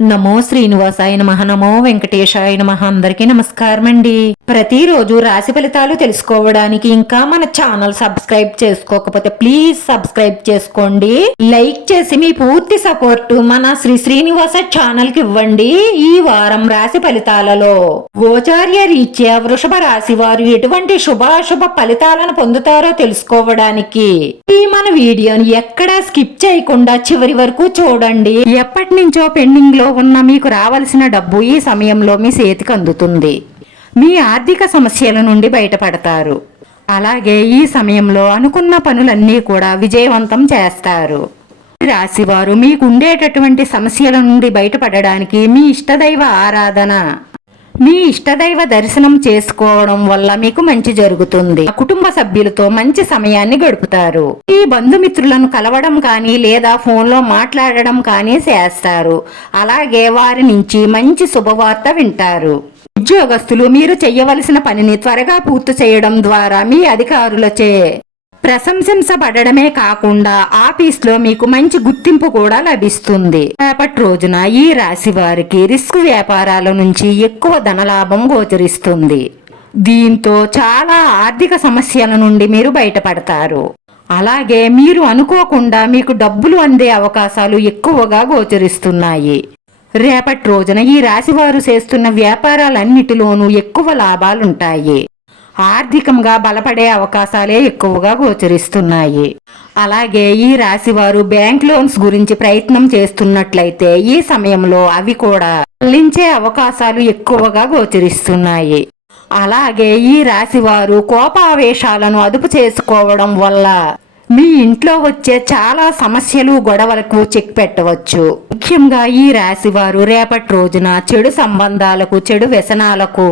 నమో శ్రీనివాసాయ నమః. నమో వెంకటేశాయ నమః. అందరికీ నమస్కారం అండి. ప్రతిరోజు రాశి ఫలితాలు తెలుసుకోవడానికి ఇంకా మన ఛానల్ సబ్స్క్రైబ్ చేసుకోకపోతే ప్లీజ్ సబ్స్క్రైబ్ చేసుకోండి. లైక్ చేసి మీ పూర్తి సపోర్ట్ మన శ్రీనివాస ఛానల్ కి ఇవ్వండి. ఈ వారం రాశి ఫలితాలలో గోచార్య రీత్యా వృషభ రాశి వారు ఎటువంటి శుభాశుభ ఫలితాలను పొందుతారో తెలుసుకోవడానికి ఈ మన వీడియోని ఎక్కడా స్కిప్ చేయకుండా చివరి వరకు చూడండి. ఎప్పటి నుంచో పెండింగ్ లో ఉన్న మీకు రావాల్సిన డబ్బు ఈ సమయంలో మీ చేతికి అందుతుంది. మీ ఆర్థిక సమస్యల నుండి బయటపడతారు. అలాగే ఈ సమయంలో అనుకున్న పనులన్నీ కూడా విజయవంతం చేస్తారు. రాశివారు మీకు ఉండేటటువంటి సమస్యల నుండి బయటపడడానికి మీ ఇష్టదైవ ఆరాధన, మీ ఇష్టదైవ దర్శనం చేసుకోవడం వల్ల మీకు మంచి జరుగుతుంది. కుటుంబ సభ్యులతో మంచి సమయాన్ని గడుపుతారు. ఈ బంధుమిత్రులను కలవడం కానీ లేదా ఫోన్లో మాట్లాడడం కానీ చేస్తారు. అలాగే వారి నుంచి మంచి శుభవార్త వింటారు. ఉద్యోగస్తులు మీరు చేయవలసిన పనిని త్వరగా పూర్తి చేయడం ద్వారా మీ అధికారులచే ప్రశంసించబడమే కాకుండా ఆఫీస్లో మీకు మంచి గుర్తింపు కూడా లభిస్తుంది. రేపటి రోజున ఈ రాశి వారికి రిస్క్ వ్యాపారాల నుంచి ఎక్కువ ధనలాభం గోచరిస్తుంది. దీంతో చాలా ఆర్థిక సమస్యల నుండి మీరు బయటపడతారు. అలాగే మీరు అనుకోకుండా మీకు డబ్బులు అందే అవకాశాలు ఎక్కువగా గోచరిస్తున్నాయి. రేపటి రోజున ఈ రాశి వారు చేస్తున్న వ్యాపారాలన్నిటిలోనూ ఎక్కువ లాభాలుంటాయి. ఆర్థికంగా బలపడే అవకాశాలే ఎక్కువగా గోచరిస్తున్నాయి. అలాగే ఈ రాశి వారు బ్యాంక్ లోన్స్ గురించి ప్రయత్నం చేస్తున్నట్లయితే ఈ సమయంలో అవి కూడా చెల్లించే అవకాశాలు ఎక్కువగా గోచరిస్తున్నాయి. అలాగే ఈ రాశి వారు కోపావేశాలను అదుపు చేసుకోవడం వల్ల మీ ఇంట్లో వచ్చే చాలా సమస్యలు గొడవలకు చెక్ పెట్టవచ్చు. ముఖ్యంగా ఈ రాశి వారు రేపటి రోజున చెడు సంబంధాలకు, చెడు వ్యసనాలకు,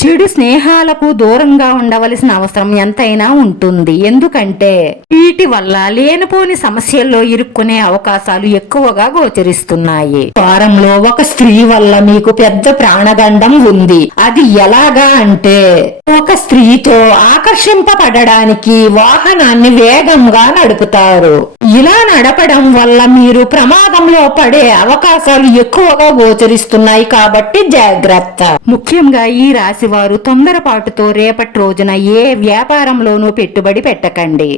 చెడు స్నేహాలకు దూరంగా ఉండవలసిన అవసరం ఎంతైనా ఉంటుంది. ఎందుకంటే వీటి వల్ల లేనిపోని సమస్యల్లో ఇరుక్కునే అవకాశాలు ఎక్కువగా గోచరిస్తున్నాయి. వారంలో ఒక స్త్రీ వల్ల మీకు పెద్ద ప్రాణగండం ఉంది. అది ఎలాగా అంటే ఒక స్త్రీతో ఆకర్షింపబడడానికి వాహనాన్ని వేగంగా నడుపుతారు. ఇలా నడపడం వల్ల మీరు ప్రమాదంలో పడే అవకాశాలు ఎక్కువగా గోచరిస్తున్నాయి. కాబట్టి జాగ్రత్త. ముఖ్యంగా ఈ రాశి వారు తొందరపాటుతో రేపటి రోజున ఏ వ్యాపారంలోనూ పెట్టుబడి పెట్టకండి.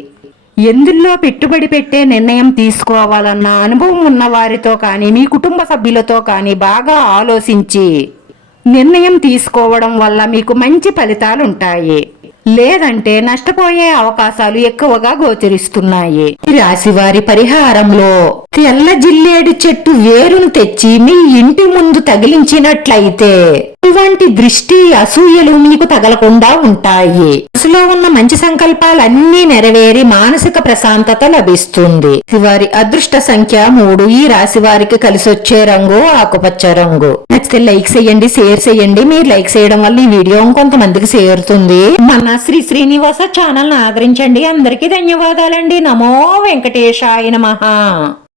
ఎందులో పెట్టుబడి పెట్టే నిర్ణయం తీసుకోవాలన్న అనుభవం ఉన్న వారితో కానీ మీ కుటుంబ సభ్యులతో కానీ బాగా ఆలోచించి నిర్ణయం తీసుకోవడం వల్ల మీకు మంచి ఫలితాలు ఉంటాయి. లేదంటే నష్టపోయే అవకాశాలు ఎక్కువగా గోచరిస్తున్నాయి. ఈ రాశి వారి పరిహారంలో తెల్ల జిల్లేడు చెట్టు వేరును తెచ్చి మీ ఇంటి ముందు తగిలించినట్లయితే ఇటువంటి దృష్టి అసూయలు మీకు తగలకుండా ఉంటాయి. మనసులో ఉన్న మంచి సంకల్పాలన్నీ నెరవేరి మానసిక ప్రశాంతత లభిస్తుంది. వారి అదృష్ట సంఖ్య 3. ఈ రాశి వారికి కలిసొచ్చే రంగు ఆకుపచ్చ రంగు. నచ్చితే లైక్ చేయండి, షేర్ చేయండి. మీరు లైక్ చేయడం వల్ల ఈ వీడియో కొంతమందికి చేరుతుంది. మన శ్రీనివాస ఛానల్ ఆదరించండి. అందరికీ ధన్యవాదాలండి. నమో వెంకటేశాయ నమః.